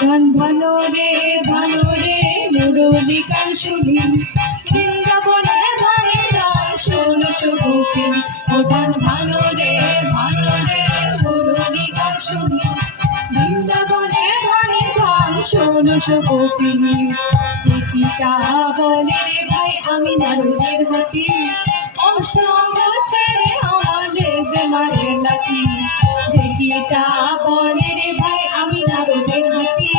গান ভালো রে মুরলী গান শুনি বৃন্দাবনে ধানে প্রাণ 1600 গোপী। ও গান ভালো রে মুরলী গান শুনি বৃন্দাবনে ধানে প্রাণ 1600 গোপী। তা বলে রে ভাই আমি নারদের হাতি, অসঙ্গ ছেড়ে আমার লেজ মারে লাঠি। তা বলে রে ভাই আমি নারদের হাতি,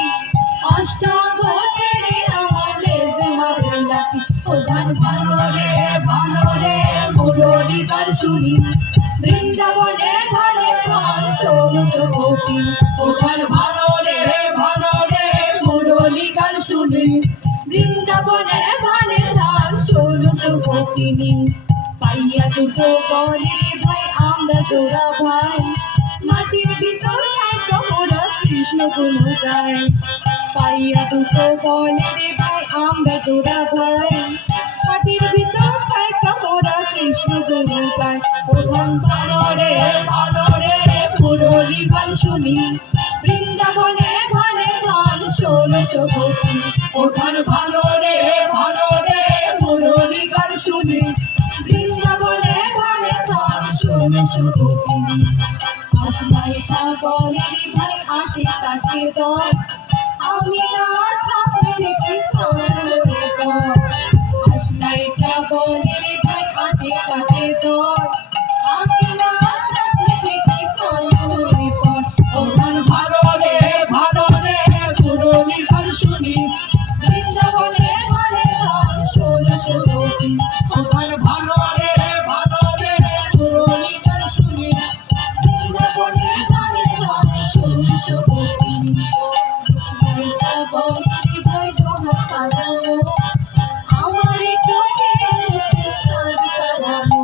অষ্টঙ্গ ছেড়ে আমার লেজ মারে লাঠি। ও গান ভালো রে মুরলী গান শুনি বৃন্দাবনে ধানে প্রাণ 1600 গোপী। ও গান ভালো রে মুরলী গান শুনি বৃন্দাবনে ধানে ধান 1600 গোপিনী। পাইয়া দুটো বলে রে ভাই আমরা জোড়া ভাই, মাটির ভিতর থাকা মোরা কৃষ্ণ গুণ গায়। পাইয়া দুটো বলে রে ভাই আমরা জোড়া ভাই, মাটির ভিতর থাকা মোরা কৃষ্ণ গুণ গায়। ও গান ভালো রে মুরলী গান শুনি বৃন্দাবনে ধানে ধান 1600 গোপী। ও গান ভালো রে মুরলী গান শুনি বৃন্দাবনে ধানে ধান 1600 গোপী। আসমাইটা বলে রে ভাই আটে কাটে দর, আমি না থাকলে দেখি কার। আসমাইটা বলে রে ভাই আটে কাটে দর, আমি না থাকলে দেখি কার। ও গান ভালো রে মুরলী গান শুনি বৃন্দাবনে ধানে ধান 1600 গোপী। ও গান ভালো রে মুরলী গান শুনি বৃন্দাবনে ধানে ধান 1600 গোপী। কৃষ্ণটা বলে রে ভাই ডোহা পালানো, আমার চোখে সাদ পালানো।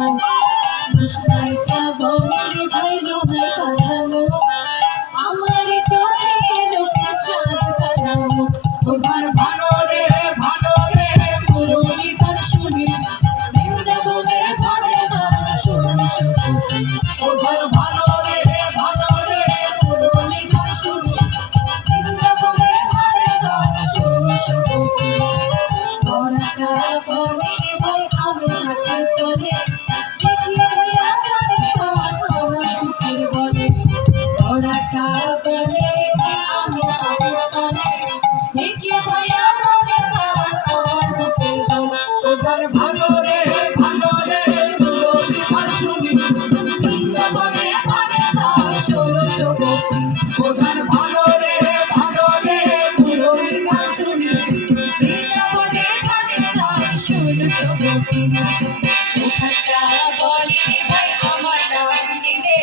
কৃষ্ণটা বলে রে ভাই ডোহা পালানো, আমার চোখে সাদ পালানো। ও গান ভালো রে মুরলী গান শুনি বৃন্দাবনে ধানে ধান 1600 গোপী। ও গান ভালো রে মুরলী গান শুনি বৃন্দাবনে ধানে ধান 1600 গোপী। ধরাটা বলে রে ভাই আমি হাটের তলে, দেখি ভাইয়া ধানে ধান আমার বুকের বলে। ধরাটা বলে রে ভাই আমি হাটের তলে, দেখি ভাইয়া ধানে ধান আমার বুকের বলে। ও গান ভালো রে মুরলী গান শুনি বৃন্দাবনে ধানে ধান 1600 গোপী। ও গান ভালো রে মুরলী গান শুনি বৃন্দাবনে ধানে ধান 1600 গোপী। ওখানটা বলে রে ভাই আমার নাম দিলে,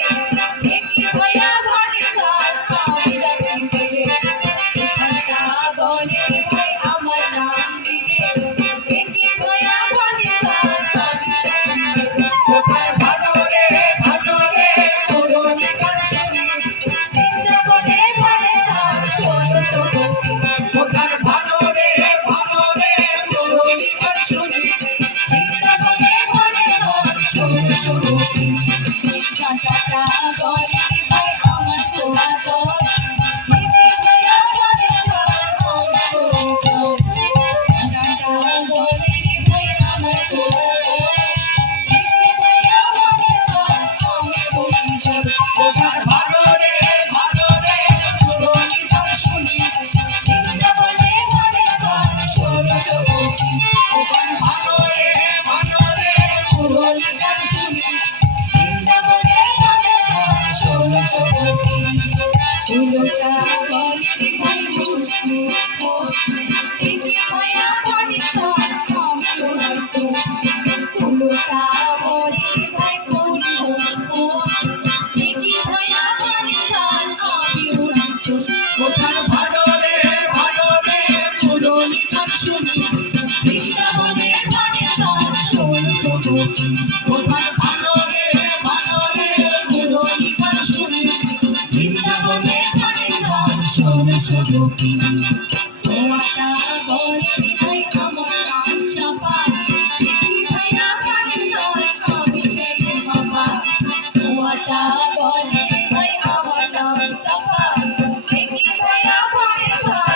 দেখি ভাইয়া ধানে ধান আমি রাখি ফেলে। ওখানটা বলে রে ভাই আমার নাম দিলে, দেখি ভাইয়া ধানে ধান আমি রাখি ফেলে। ওখান ভালো রে মুরলী গান শুনি বৃন্দাবনে ধানে ধান 1600 গোপী। ওখান ভালো রে মুরলী গান শুনি বৃন্দাবনে ধানে ধান 1600 গোপী। কাঁটাটা বলে রে ভাই আমার পোড়া দল, দেখি ভাইয়া ধানে ধান আমি করি জল। কাঁটাটা বলে রে ভাই আমার পোড়া দল, দেখি ভাইয়া ধানে ধান আমি করি জল। ও গান ভালো রে মুরলী গান শুনি বৃন্দাবনে ধানে ধান 1600 গোপী। ও গান ভালো রে মুরলী গান শুনি বৃন্দাবনে ধানে ধান 1600 গোপী। ফুলটা বলে রে ভাই হুসু, দেখি ভাইয়া ধানে ধান আমি উড়াইতো। ফুলটা বলে রে ভাই ফুল হুসু, দেখি ভাইয়া ধানে ধান আমি উড়াইতো। ও গান ভালো রে মুরলী গান শুনি বৃন্দাবনে ধানে ধান 1600 গোপী। ও গান ভালো রে মুরলী গান শুনি বৃন্দাবনে ধানে ধান 1600 গোপী। ওটা বলে রে ভাই আমার নাম চাপা, দেখি ভাইয়া ধানে ধান আমি দেই বাবা। ওটা বলে রে ভাই আমার নাম চাপা, দেখি ভাইয়া ধানে ধান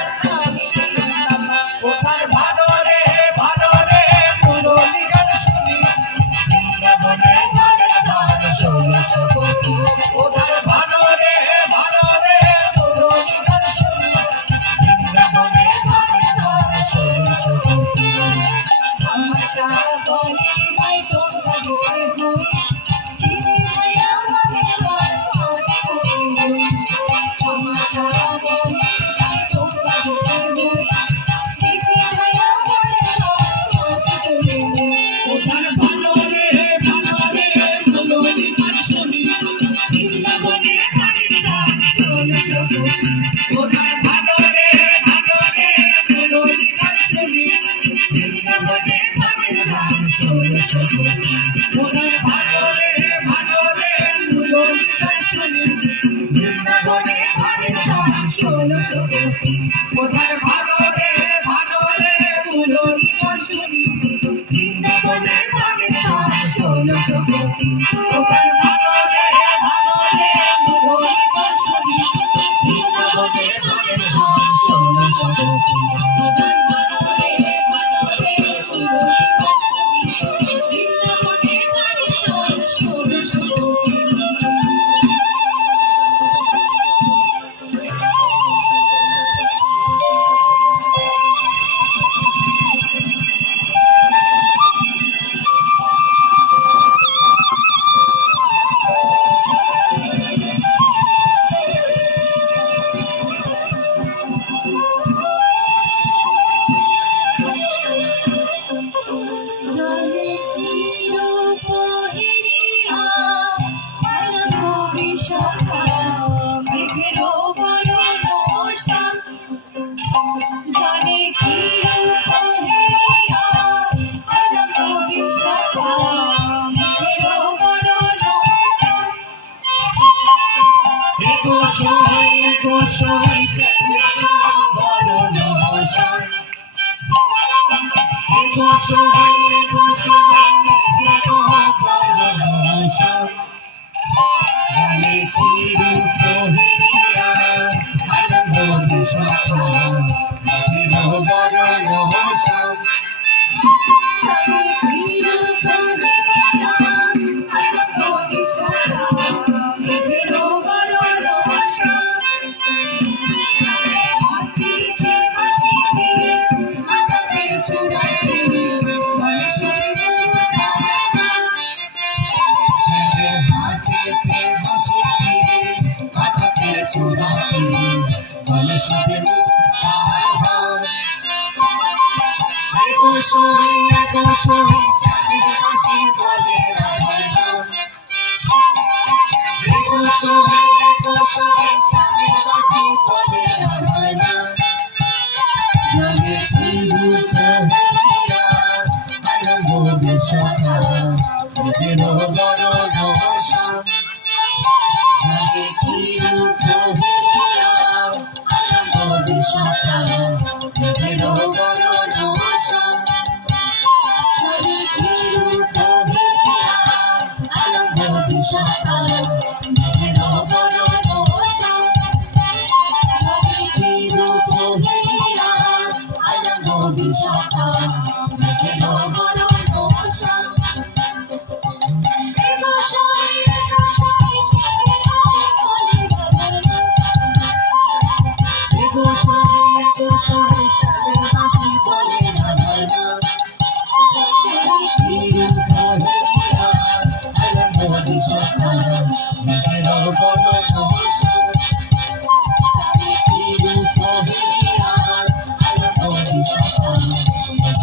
ষোড়শ গতি ওদের ভালো রে মুরলীধর শুনি বৃন্দাবনে ঘরের ধান ষোড়শ গতি ওদের ভালো রে মুরলীধর শুনি বৃন্দাবনে ঘরের ধান ষোড়শ গতি ওদের ভালো রে মুরলীধর শুনি বৃন্দাবনে ঘরের ধান ষোড়শ গতি ওদের ভালো রে মুরলীধর শুনি বৃন্দাবনে ঘরের ধান ষোড়শ গতি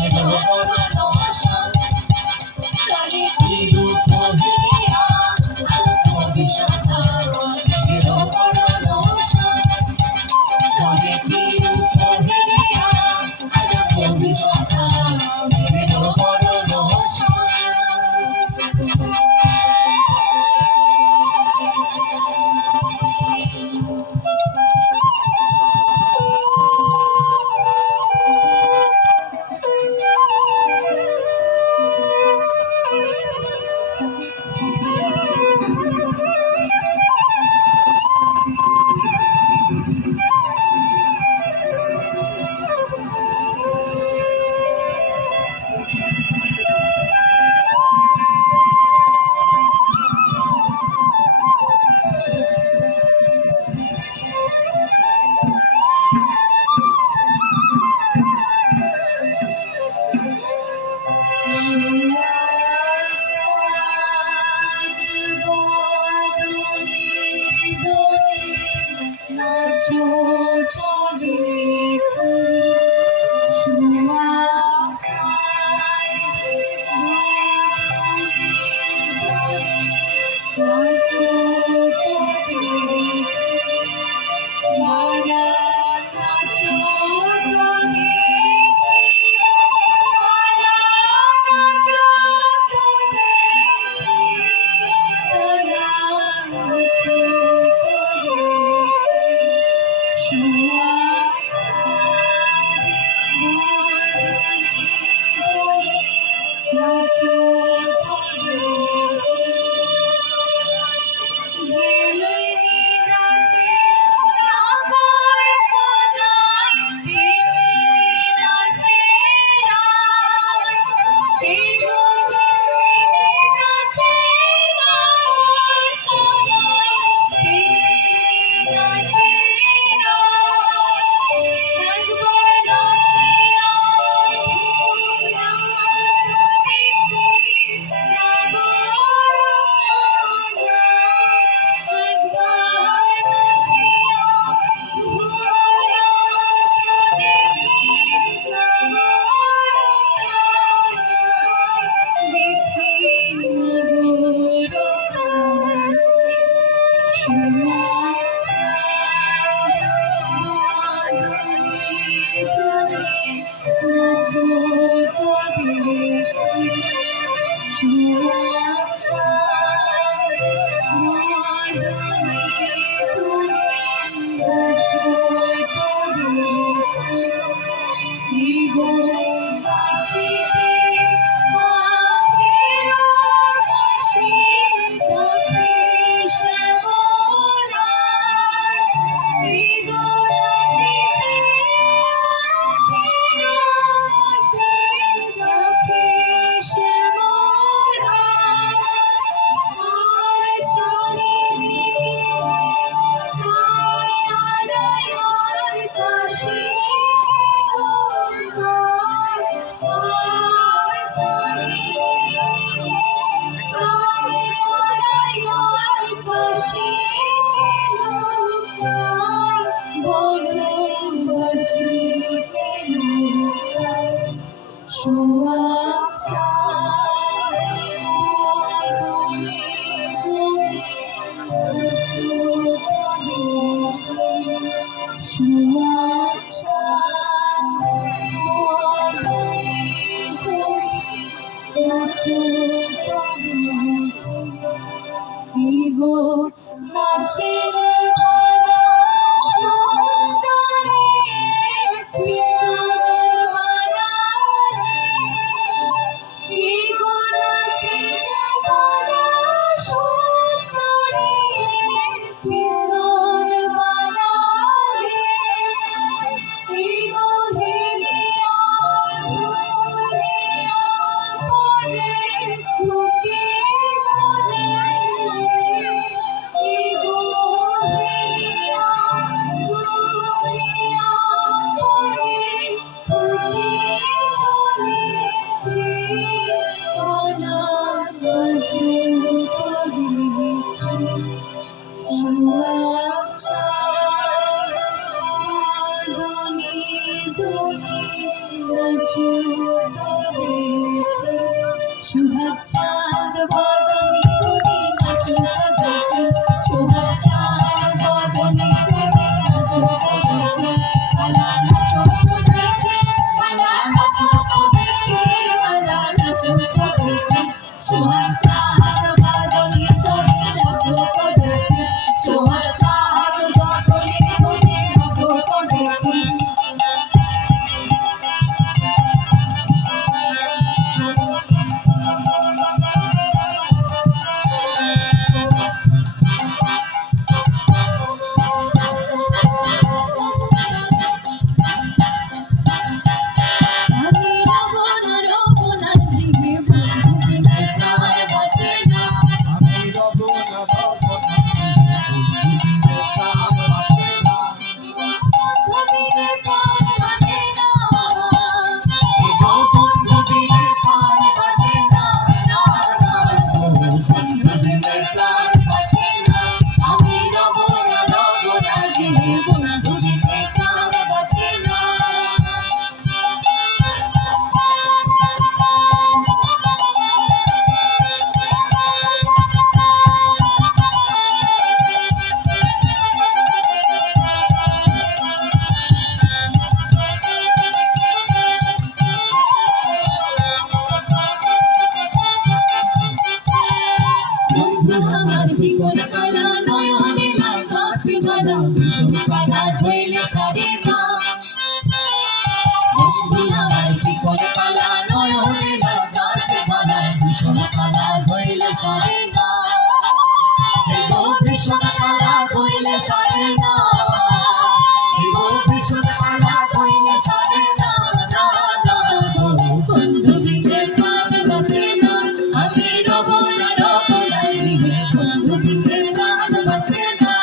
Hello, গো কাশিতে পাখির কাশি ডাকে শ্যামলায় গো কাশিতে পাখির কাশি ডাকে শ্যামলায় আর চলে Igo nasire bana sundare pitane manare Igo nasire bana sundare pitane manare Igo heliya duniya pore kuki Subhachan badani kuni nachu kadaki Subhachan badani kuni nachu kadaki Ala nachu kadaki Ala nachu kadaki Ala nachu kadaki Subhachan badani kuni nachu kadaki Subhachan badani kuni nachu kadaki জীবন কালা নয়নে লাগাছে মালা ভীষণ কালা ধইলে ছাড়ে না বন্ধু আমার জীবন কালা নয়নে লাগাছে মালা ভীষণ কালা ধইলে ছাড়ে না এগো ভীষণ কালা ধইলে ছাড়ে না এগো ভীষণ কালা ধইলে ছাড়ে না না না বন্ধু বিনে প্রাণ বাঁচে না আমি রব না বন্ধু বিনে প্রাণ বাঁচে না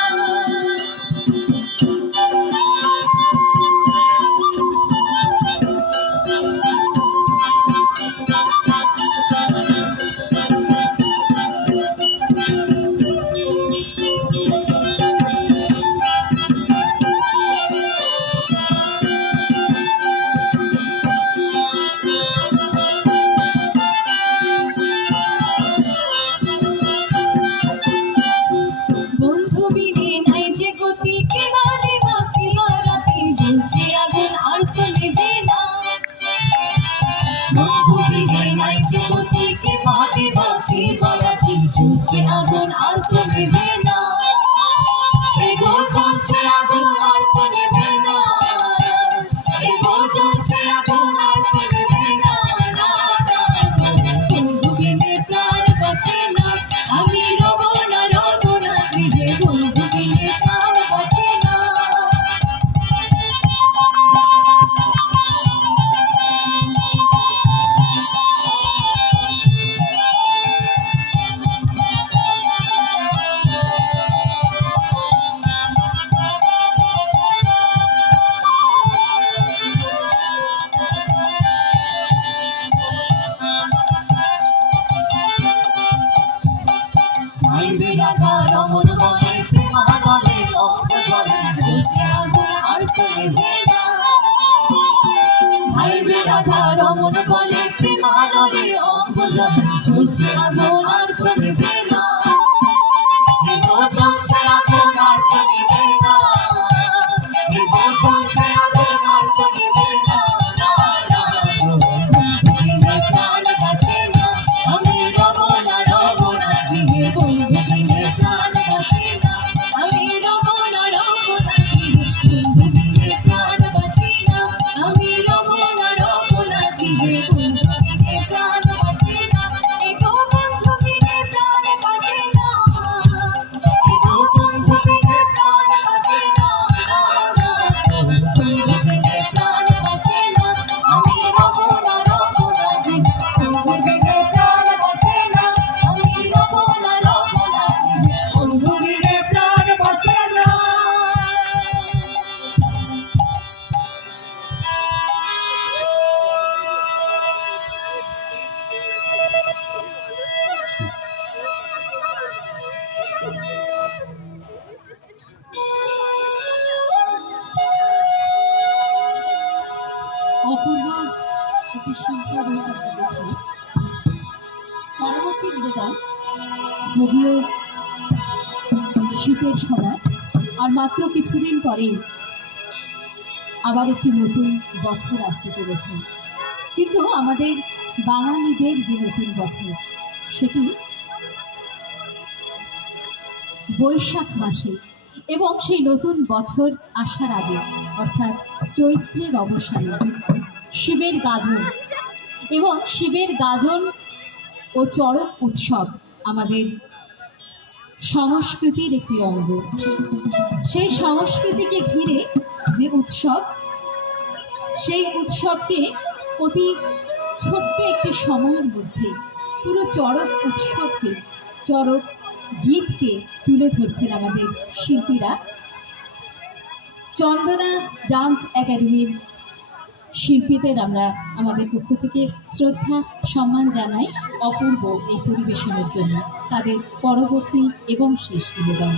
আগুন আর তো নেবে না এগো চলছে আগুন আর তো নেবে না এগো চলছে আগুন রাধা রমন বলে প্রেমানলে অঙ্গ জলে জ্বলছে আগুন আর তো নিভে না। ভাই রাধা রমন বলে প্রেমানলে অঙ্গ জলে জ্বলছে আগুন আর তো নিভে না। এগো চলছে আগুন আর তো নিভে না। এগো চলছে আগুন আর তো নিভে না। প্রাণ বাঁচে না, আমি রব না গৃহে বন্ধু বিনে প্রাণ বাঁচে না, আমি রব না গৃহে বন্ধু বিনে প্রাণ বাঁচে না, আমি রব না গৃহে বন্ধু বিনে প্রাণ বাঁচে না। এগো বন্ধু বিনে প্রাণ বাঁচে না, এগো বন্ধু বিনে প্রাণ বাঁচে না। বন্ধু বিনে প্রাণ বাঁচে না, আমি রব না গৃহে বন্ধু বিনে প্রাণ বাঁচে না, আমি রব না গৃহে বন্ধু বিনে প্রাণ বাঁচে না। অপূর্ব একটি শিল্প রূপ আমরা দেখি। পরবর্তী নিবেদন, যদিও শীতের সময় আর মাত্র কিছুদিন পরেই আবার একটি নতুন বছর আসতে চলেছে, কিন্তু আমাদের বাঙালিদের যে নতুন বছর সেটি বৈশাখ মাসে, এবং সেই নতুন বছর আসার আগে অর্থাৎ চৈত্রের অবসানে শিবের গাজন এবং শিবের গাজন ও চড়ক উৎসব আমাদের সংস্কৃতির একটি অঙ্গ। সেই সংস্কৃতিকে ঘিরে যে উৎসব, সেই উৎসবকে অতি ছোট্ট একটি সময়ের মধ্যে পুরো চড়ক উৎসবকে, চড়ক গীতকে তুলে ধরছেন আমাদের শিল্পীরা। চন্দনা ডান্স একাডেমির শিল্পীদের আমরা আমাদের পক্ষ থেকে শ্রদ্ধা সম্মান জানাই অপূর্ব এই পরিবেশনের জন্য, তাদের পরবর্তী এবং শেষ নিবেদন।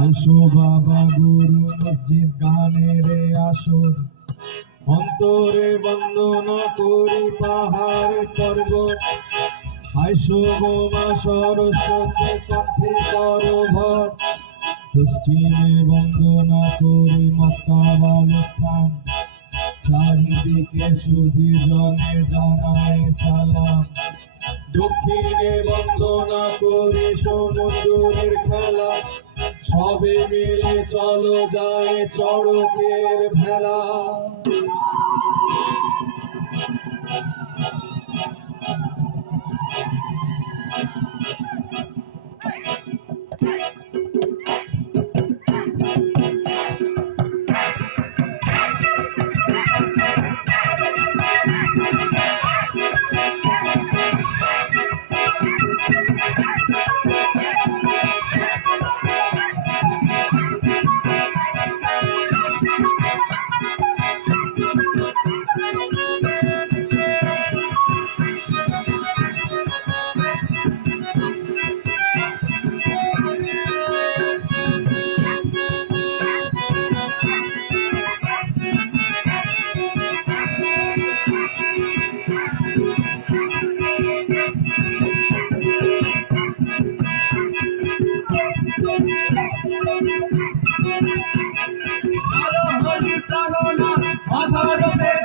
আইসো বাবা গুরু মসজিদ গানের আসর, অন্তরে বন্দনা করি পাহাড় পর্বত। আইসো গোমা সরস্বতী কণ্ঠে করো ভর, পশ্চিমে বন্দনা করি মক্কা বালস্থান। চারিদিকে সুধী জনে জানায় সালাম, দক্ষিণে বন্দনা করি সমুদ্রের খেলা। সবে মিলে চলো যায় চড়কের ভেলা।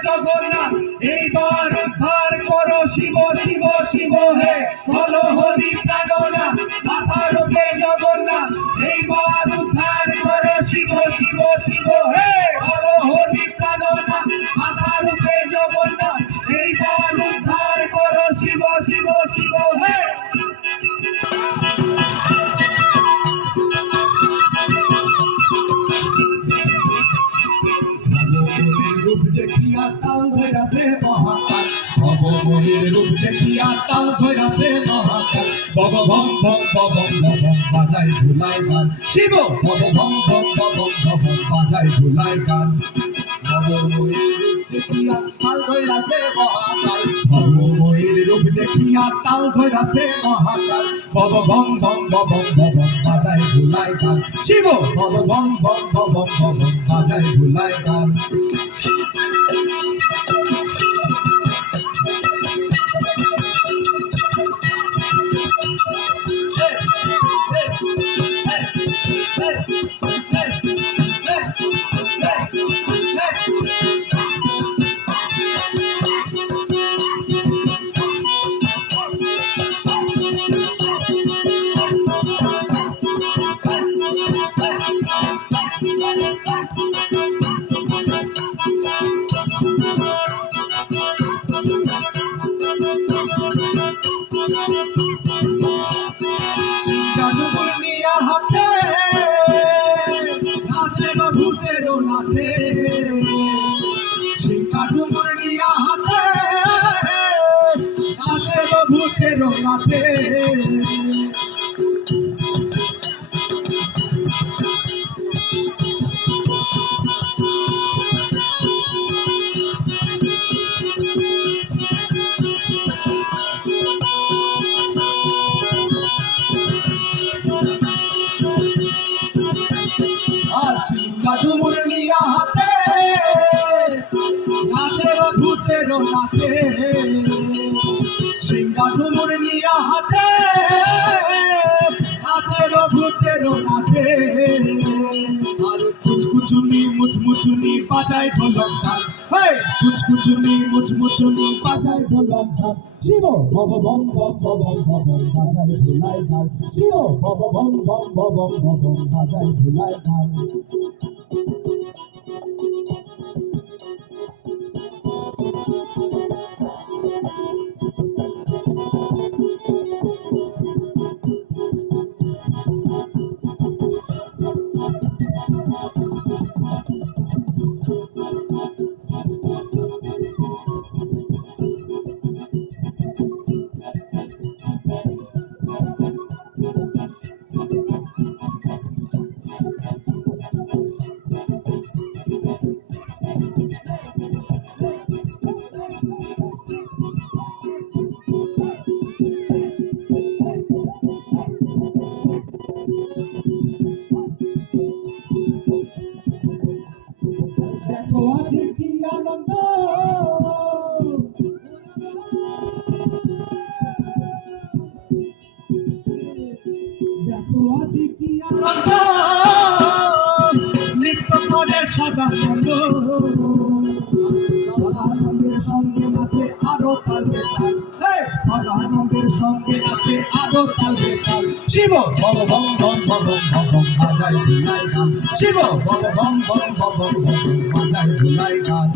জগন্নাথ এইবার উদ্ধার করো শিব শিব শিব হে, বলো হরি প্রাণনা মাথার উপরে জগন্নাথ এইবার উদ্ধার করো শিব শিব শিব হে, বলো হরি প্রাণনা মাথার উপরে জগন্নাথ এইবার উদ্ধার করো শিব শিব শিব হে। রূপ দেখিয়া তাল ধরাছে মহাকাল, ভগবানের রূপ দেখিয়া তাল ধরাছে মহাকাল। বব ভম ভম ভম ভম বাজায় ধুলাই গান, শিব বব ভম ভম ভম ভম বাজায় ধুলাই গান। ভগবানের রূপ দেখিয়া তাল ধরাছে মহাকাল, ভগবানের রূপ দেখিয়া তাল ধরাছে মহাকাল। বব ভম ভম ভম ভম বাজায় ধুলাই গান, শিব বব ভম ভম ভম ভম বাজায় ধুলাই গান। নাচে সিংহা ডুমুর নিয়া হাতে, নাচে ভূতের নাচে। ডুমুর নিয়া হাতে, নাচে ভূতের নাচে। সিংহা ডুমুর নিয়া হাতে, নাচে ভূতের নাচে। আর কুচকুচুনি মুচমুচুনি বাজায় ঢোলক তাল, কুচকুচুনি মুচমুচুনি বাজায় ঢোলার ঢাক শিব ভব বম বম বম বম বাজায় ঢোলায় ঢাক শিব ভব বম বম বম বম বাজায় ঢোলায় ঢাক দেখো আজ কি আনন্দ দেখো আজ কি আনন্দ নৃত্য করে সদানন্দ সদানন্দের সঙ্গে নাচে আরো তালে তাল সদানন্দের সঙ্গে নাচে আরো তালে তাল শিব ভব ভম ভম ভম ভম বাজায় ধুলায় গান শিব ভব ভম ভম ভম ভম বাজায় ধুলায় গান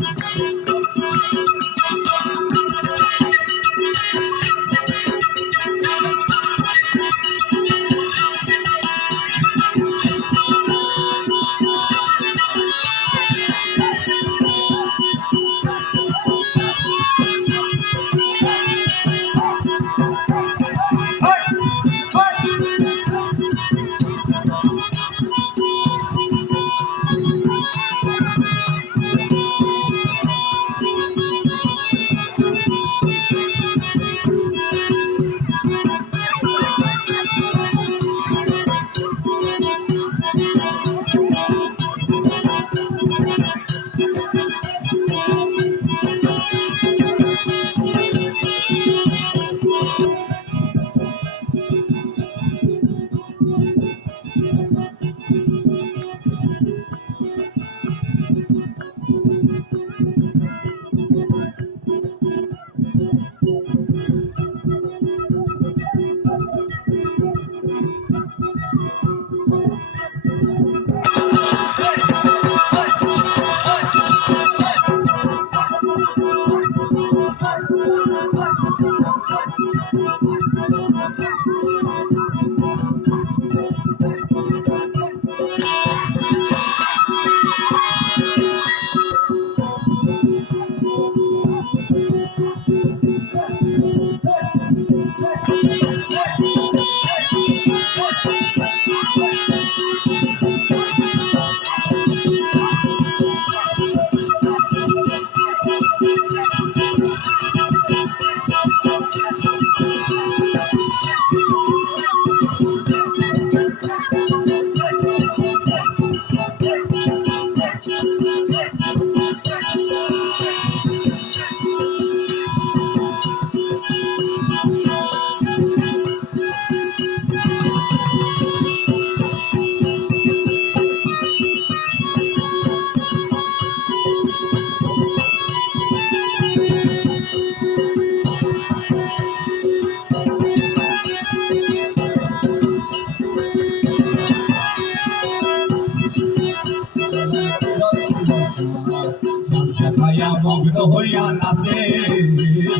মগ্ন হইয়া নাচে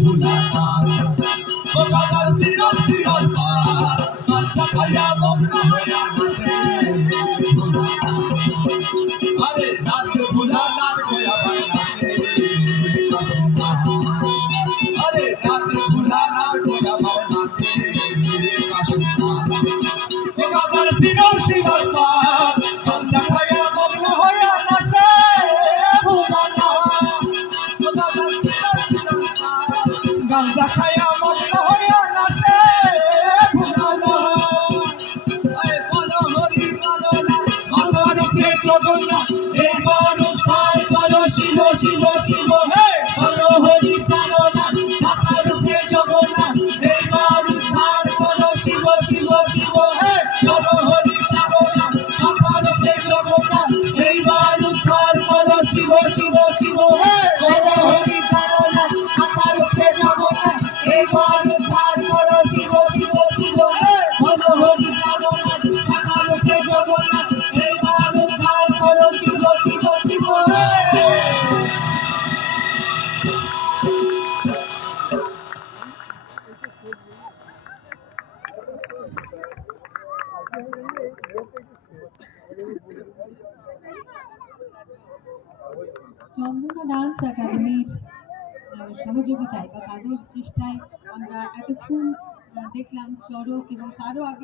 ভুলানাথ ও বাজার চিরল চিরল পার কাঁচা খাইয়া মগ্ন হইয়া নাচে ভুলানাথ আরে নাচে ভুলানাথ হইয়া ভাই নাচে আরে নাচে ভুলানাথ হইয়া ভাই নাচে ও বাজার চিরল চিরল পার কাঁচা খাইয়া মগ্ন হইয়া নাচে গাঞ্জা খায়া মগ্ন হইয়া নাচে ভুলানাথ চন্দনা ডান্স একাডেমির সহযোগিতায় বা তাদের চেষ্টায় আমরা এতক্ষণ দেখলাম চড়ক এবং তারও আগে